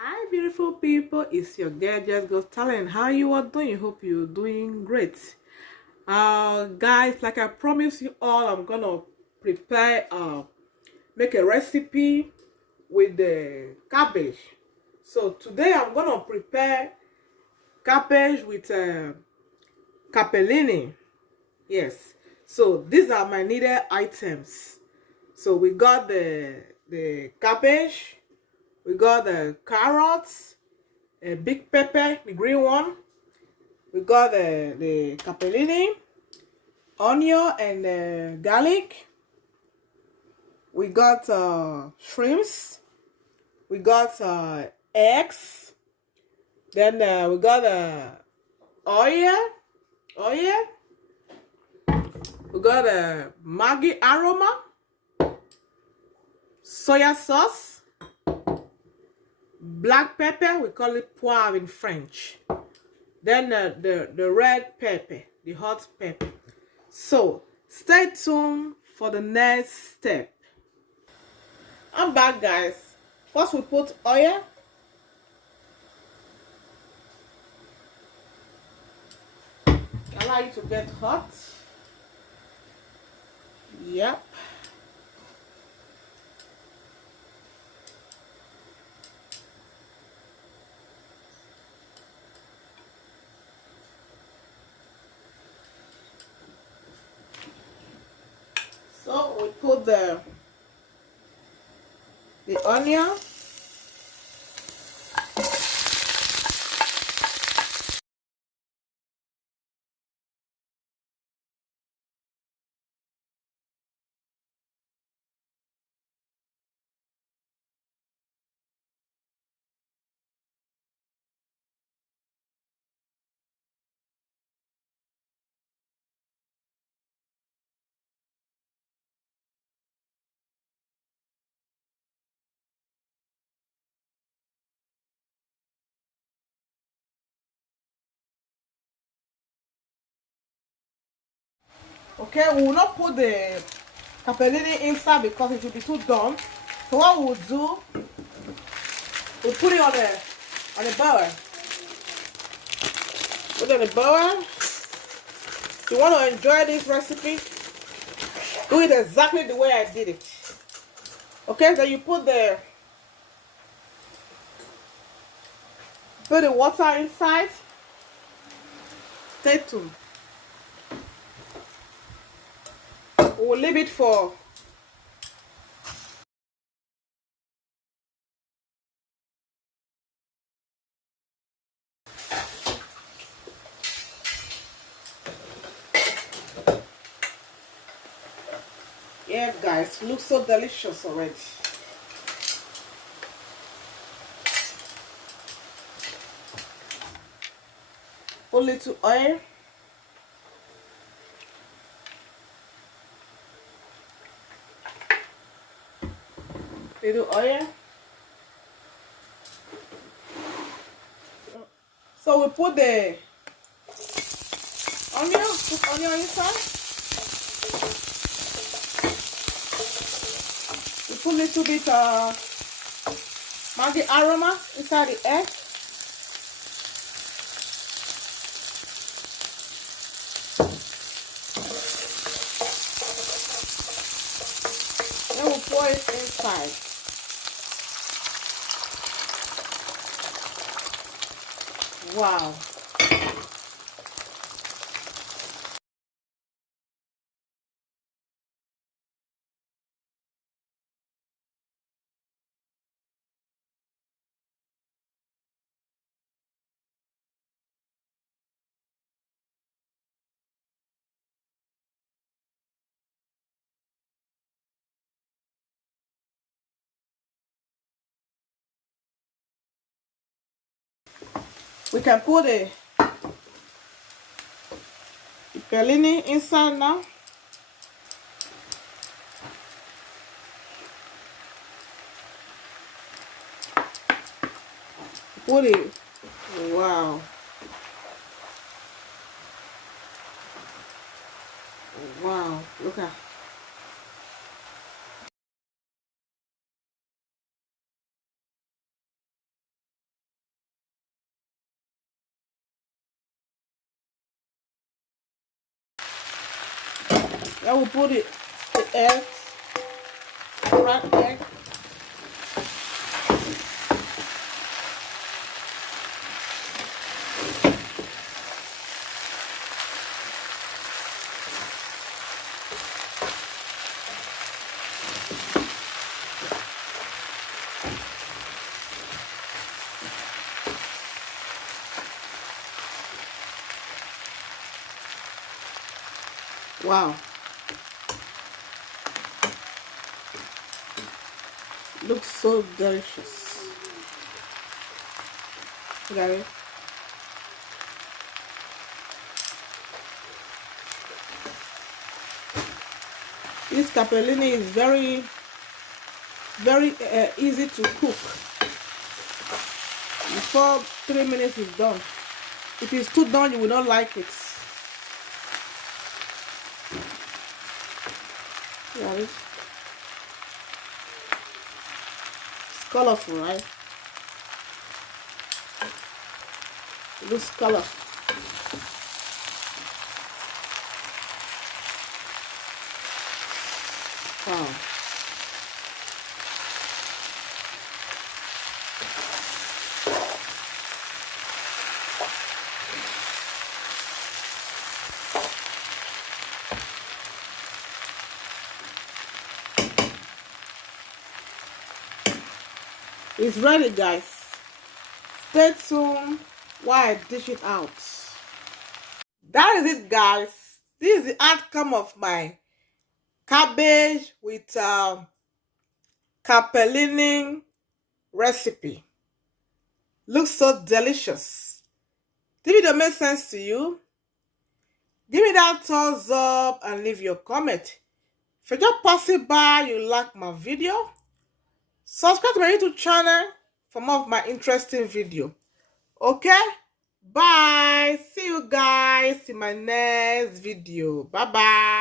Hi, beautiful people. It's your girl, Just Go Talent. How you are doing? Hope you're doing great. Guys, like I promised you all, I'm gonna prepare make a recipe with the cabbage. So today I'm gonna prepare cabbage with capellini. Yes. So these are my needed items. So we got the cabbage, we got the carrots, a big pepper, the green one. We got the capellini, onion, and garlic. We got shrimps. We got eggs. Then we got oil. Oil. We got Maggi aroma, soya sauce, black pepper. We call it poivre in French. Then the red pepper, the hot pepper. So stay tuned for the next step. I'm back, guys. First we put oil. Allow it to get hot. Yep. So we put the onion. Okay, we will not put the capellini inside because it will be too dumb. So what we'll do, we'll put it on the bowl. Put it on the bowl. If you want to enjoy this recipe, do it exactly the way I did it. Okay, then you put the water inside. Stay tuned. We'll leave it for yeah, guys, looks so delicious already. Put a little oil. Little oil. So we put the onion inside. We put a little bit Maggi aroma inside the egg. Then we'll pour it inside. Wow. We can put the capellini inside now. Put it. Wow. Wow. Look at. I will put the egg, fried egg. Wow. Looks so delicious. Look at it. This capellini is very easy to cook. Before 3 minutes is done. If it's too done, you will not like it. Yeah, it's colorful, right? It looks colorful. Wow. It's ready, guys. Stay tuned while I dish it out. That is it, guys. This is the outcome of my cabbage with capellini recipe. Looks so delicious. The video made sense to you? Give me that thumbs up and leave your comment. If you're just passing by, you like my video, subscribe to my YouTube channel for more of my interesting video. Okay? Bye. See you guys in my next video. Bye bye.